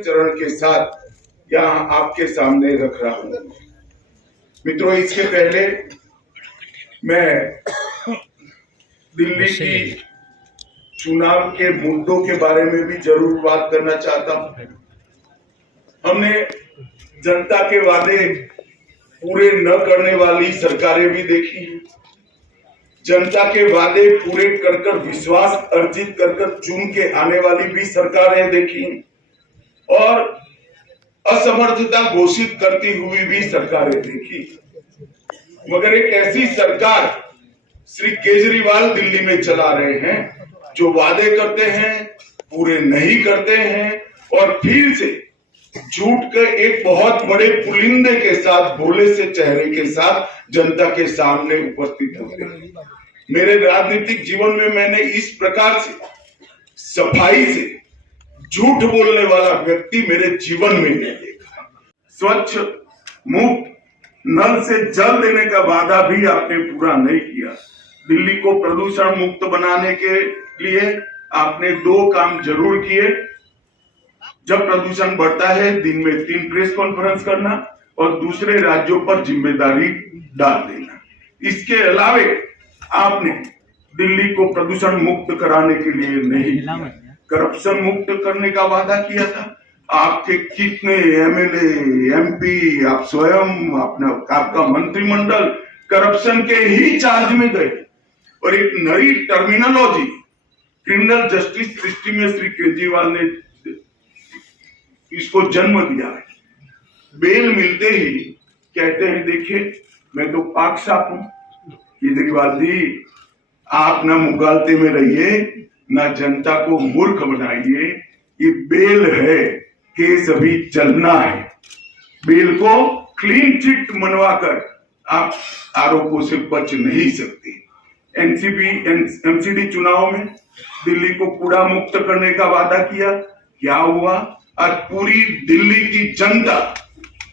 चरण के साथ यहाँ आपके सामने रख रहा हूं। मित्रों, इसके पहले मैं दिल्ली की चुनाव के मुद्दों के बारे में भी जरूर बात करना चाहता हूं। हमने जनता के वादे पूरे न करने वाली सरकारें भी देखी, जनता के वादे पूरे कर विश्वास अर्जित कर चुन के आने वाली भी सरकारें देखी और असमर्थता घोषित करती हुई भी सरकारें देखी। मगर एक ऐसी सरकार श्री केजरीवाल दिल्ली में चला रहे हैं जो वादे करते हैं, पूरे नहीं करते हैं और फिर से झूठ के एक बहुत बड़े पुलिंदे के साथ, भोले से चेहरे के साथ जनता के सामने उपस्थित होते हैं। मेरे राजनीतिक जीवन में मैंने इस प्रकार से सफाई से झूठ बोलने वाला व्यक्ति मेरे जीवन में नहीं देखा। स्वच्छ मुफ्त नल से जल देने का वादा भी आपने पूरा नहीं किया। दिल्ली को प्रदूषण मुक्त बनाने के लिए आपने 2 काम जरूर किए। जब प्रदूषण बढ़ता है, दिन में 3 प्रेस कॉन्फ्रेंस करना और दूसरे राज्यों पर जिम्मेदारी डाल देना। इसके अलावे आपने दिल्ली को प्रदूषण मुक्त कराने के लिए नहीं, करप्शन मुक्त करने का वादा किया था। आपके कितने एमएलए, एमपी, आप स्वयं, आपका मंत्रिमंडल करप्शन के ही चार्ज में गए और एक नई टर्मिनोलॉजी क्रिमिनल जस्टिस सिस्टम में श्री केजरीवाल ने इसको जन्म दिया है। बेल मिलते ही कहते हैं, देखिए मैं तो पाक साफ हूं। केजरीवाल जी, आप ना मुगालते में रहिए, ना जनता को मूर्ख बनाइए। ये बेल है, केस अभी चलना है। बेल को क्लीन चिट मनवाकर आप आरोपों से बच नहीं सकते। एमसीडी चुनाव में दिल्ली को कूड़ा मुक्त करने का वादा किया, क्या हुआ? आज पूरी दिल्ली की जनता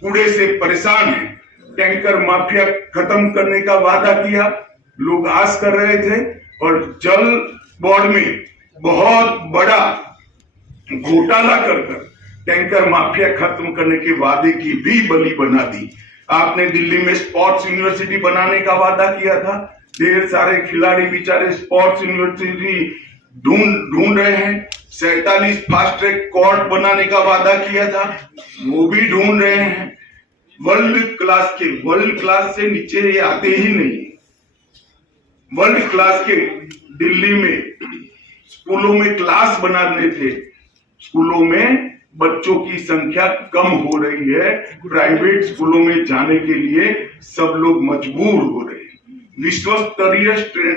कूड़े से परेशान है। टैंकर माफिया खत्म करने का वादा किया, लोग आस कर रहे थे और जल बोर्ड में बहुत बड़ा घोटाला कर टैंकर माफिया खत्म करने के वादे की भी बलि बना दी। आपने दिल्ली में स्पोर्ट्स यूनिवर्सिटी बनाने का वादा किया था। ढेर सारे खिलाड़ी बेचारे स्पोर्ट्स यूनिवर्सिटी ढूंढ रहे हैं। 47 फास्ट ट्रैक कोर्ट बनाने का वादा किया था, वो भी ढूंढ रहे हैं। वर्ल्ड क्लास से नीचे ये आते ही नहीं। वर्ल्ड क्लास के दिल्ली में स्कूलों में क्लास बनाने थे, स्कूलों में बच्चों की संख्या कम हो रही है। प्राइवेट स्कूलों में जाने के लिए सब लोग मजबूर हो रहे हैं। विश्व स्तरीय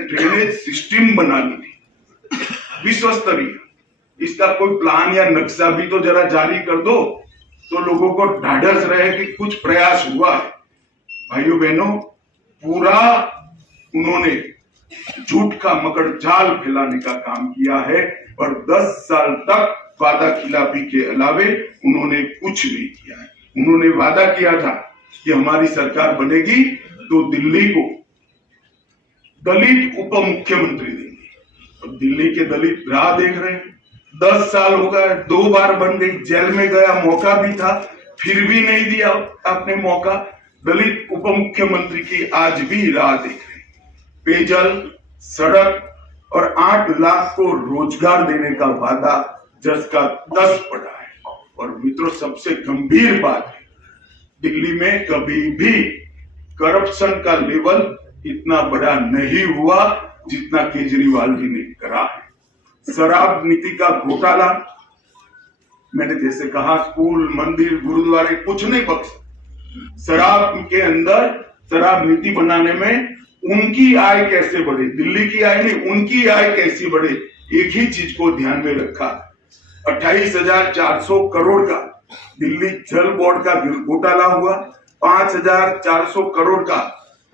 ड्रेनेज सिस्टम बनानी थी, विश्व स्तरीय। इसका कोई प्लान या नक्शा भी तो जरा जारी कर दो, तो लोगों को ढाढ़स रहे कि कुछ प्रयास हुआ है। भाइयों बहनों, पूरा उन्होंने झूठ का मकड़ जाल फैलाने का काम किया है और 10 साल तक वादा खिलाफी के अलावे उन्होंने कुछ नहीं किया है। उन्होंने वादा किया था कि हमारी सरकार बनेगी तो दिल्ली को दलित उप मुख्यमंत्री देंगे, और दिल्ली के दलित राह देख रहे हैं। 10 साल हो गए, 2 बार बन गई, जेल में गया, मौका भी था, फिर भी नहीं दिया आपने मौका। दलित उप मुख्यमंत्री की आज भी राह देख रहे हैं। पेयजल, सड़क और 8 लाख को रोजगार देने का वादा जस का तस पड़ा है। और मित्रों, सबसे गंभीर बात है, दिल्ली में कभी भी करप्शन का लेवल इतना बड़ा नहीं हुआ जितना केजरीवाल जी ने करा है। शराब नीति का घोटाला, मैंने जैसे कहा, स्कूल, मंदिर, गुरुद्वारे कुछ नहीं बख्शा। शराब के अंदर शराब नीति बनाने में उनकी आय कैसे बढ़े, दिल्ली की आय नहीं, उनकी आय कैसी बढ़े, एक ही चीज को ध्यान में रखा। 28,400 करोड़ का दिल्ली जल बोर्ड का घोटाला हुआ, 5,400 करोड़ का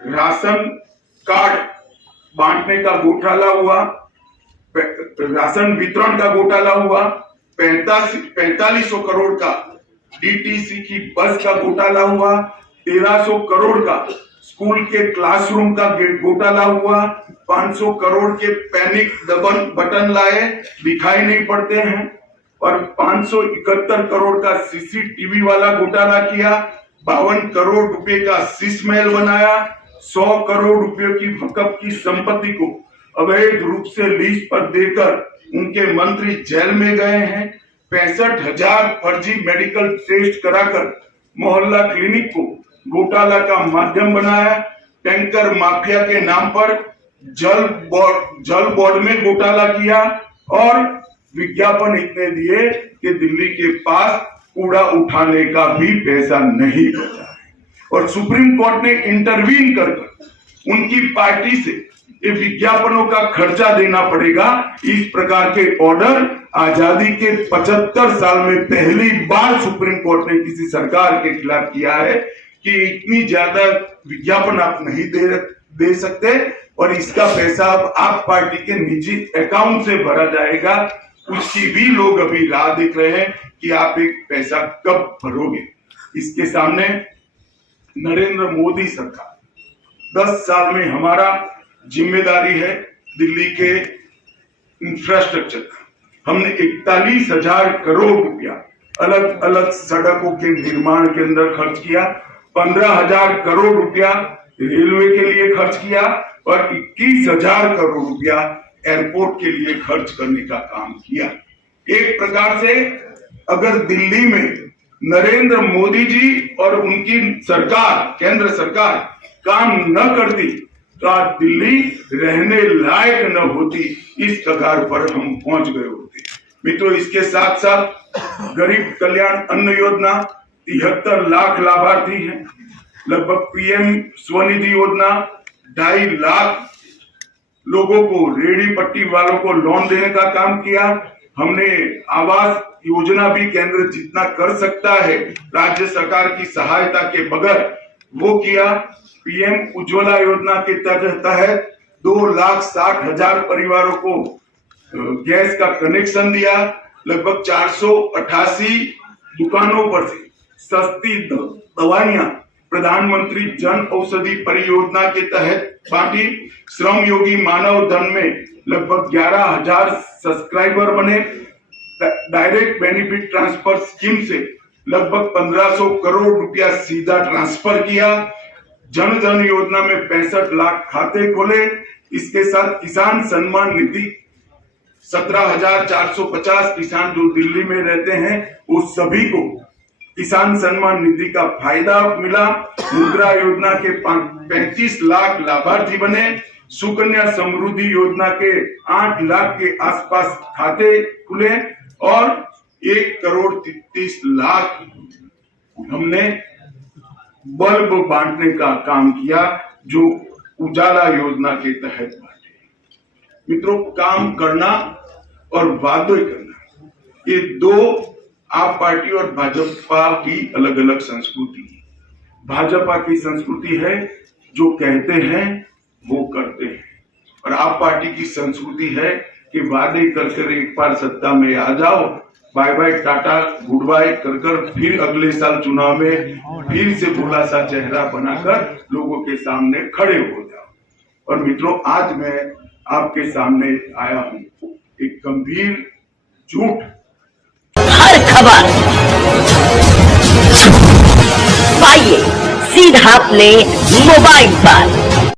राशन कार्ड बांटने का घोटाला हुआ, राशन वितरण का घोटाला हुआ, 4500 करोड़ का डीटीसी की बस का घोटाला हुआ, 1300 करोड़ का स्कूल के क्लासरूम का घोटाला हुआ, 500 करोड़ के पैनिक बटन लाए, दिखाई नहीं पड़ते हैं। और 571 करोड़ का सीसीटीवी वाला घोटाला किया, 52 करोड़ रुपए का शीश महल बनाया, 100 करोड़ रुपए की वक्फ की संपत्ति को अवैध रूप से लीज पर देकर उनके मंत्री जेल में गए हैं, 65,000 फर्जी मेडिकल टेस्ट कराकर मोहल्ला क्लिनिक को घोटाला का माध्यम बनाया, टैंकर माफिया के नाम पर जल बोर्ड में घोटाला किया और विज्ञापन इतने दिए कि दिल्ली के पास कूड़ा उठाने का भी पैसा नहीं बचा है। और सुप्रीम कोर्ट ने इंटरवीन कर उनकी पार्टी से ये विज्ञापनों का खर्चा देना पड़ेगा, इस प्रकार के ऑर्डर आजादी के 75 साल में पहली बार सुप्रीम कोर्ट ने किसी सरकार के खिलाफ किया है कि इतनी ज्यादा विज्ञापन आप नहीं दे सकते और इसका पैसा अब आप पार्टी के निजी अकाउंट से भरा जाएगा। उसकी भी लोग अभी राह देख रहे हैं कि आप एक पैसा कब भरोगे। इसके सामने नरेंद्र मोदी सरकार 10 साल में हमारा जिम्मेदारी है दिल्ली के इंफ्रास्ट्रक्चर का। हमने 41,000 करोड़ रुपया अलग अलग सड़कों के निर्माण के अंदर खर्च किया, 15,000 करोड़ रुपया रेलवे के लिए खर्च किया और 21,000 करोड़ रुपया एयरपोर्ट के लिए खर्च करने का काम किया। एक प्रकार से अगर दिल्ली में नरेंद्र मोदी जी और उनकी सरकार, केंद्र सरकार काम न करती तो आज दिल्ली रहने लायक न होती, इस कगार पर हम पहुंच गए होते। मित्रों, इसके साथ साथ गरीब कल्याण अन्न योजना 73 लाख लाभार्थी हैं, लगभग पीएम स्वनिधि योजना 2.5 लाख लोगों को, रेहड़ी पट्टी वालों को लोन देने का काम किया। हमने आवास योजना भी केंद्र जितना कर सकता है राज्य सरकार की सहायता के बगैर वो किया। पीएम उज्ज्वला योजना के तहत 2,60,000 परिवारों को गैस का कनेक्शन दिया। लगभग 488 दुकानों पर से सस्ती दवाइयां प्रधानमंत्री जन औषधि परियोजना के तहत बांटी। श्रम योगी मानव धन में लगभग 11,000 सब्सक्राइबर बने। डायरेक्ट बेनिफिट ट्रांसफर स्कीम से लगभग 1,500 करोड़ रुपया सीधा ट्रांसफर किया। जन धन योजना में 65 लाख खाते खोले। इसके साथ किसान सम्मान निधि 17,450 किसान जो दिल्ली में रहते हैं वो सभी को किसान सम्मान निधि का फायदा मिला। मुद्रा योजना के 35 लाख लाभार्थी बने। सुकन्या समृद्धि योजना के 8 लाख के आसपास खाते खुले और 1,33 लाख हमने बल्ब बांटने का काम किया जो उजाला योजना के तहत बांटे। मित्रों, काम करना और वादे करना ये दो आप पार्टी और भाजपा की अलग अलग संस्कृति है। भाजपा की संस्कृति है जो कहते हैं वो करते हैं और आप पार्टी की संस्कृति है कि वादे कर एक बार सत्ता में आ जाओ, bye bye tata good bye कर फिर अगले साल चुनाव में फिर से भोला सा चेहरा बनाकर लोगों के सामने खड़े हो जाओ। और मित्रों, आज मैं आपके सामने आया हूं एक गंभीर झूठ। हर खबर पाइए सीधा अपने मोबाइल पर।